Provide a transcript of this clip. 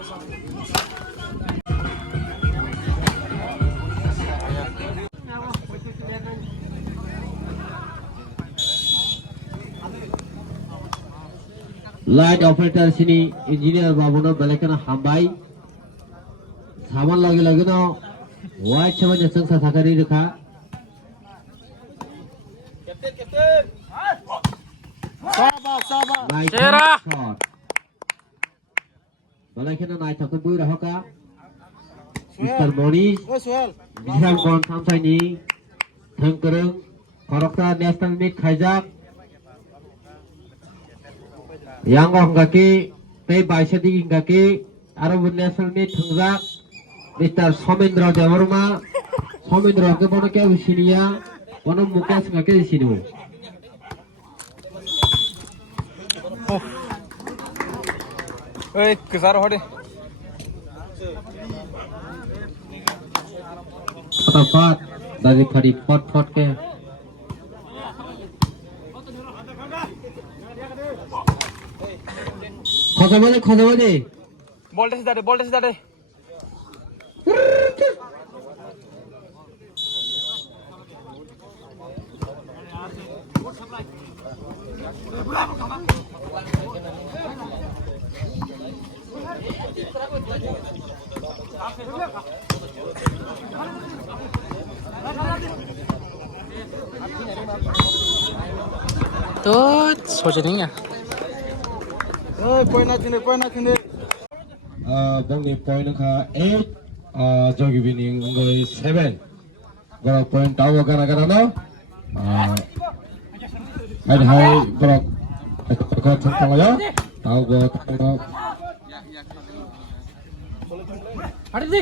Light operator sini engineer babuno belakana hambai saman lagi no white sama jaseng sakari dekha Sabar Sarah belakana naik takut bui rahoka Mr. Boris Bisham kon samsai ni thangkereng korokta national meet khaijak yang kaki tei baisa di kaki Arab national meet thungjak Mr. Somendra Devarma Somendra ke bono ke usinia bono mukesh ngake sinu Oi kesar hode fatapat dari phari pot ke khosa baje ball test dade तो सोच नहीं है point na thinde bangni point ka 8 jogi bining ngoi 7 gora point tawo kana no hai borok ko thong ya tawo go हट दी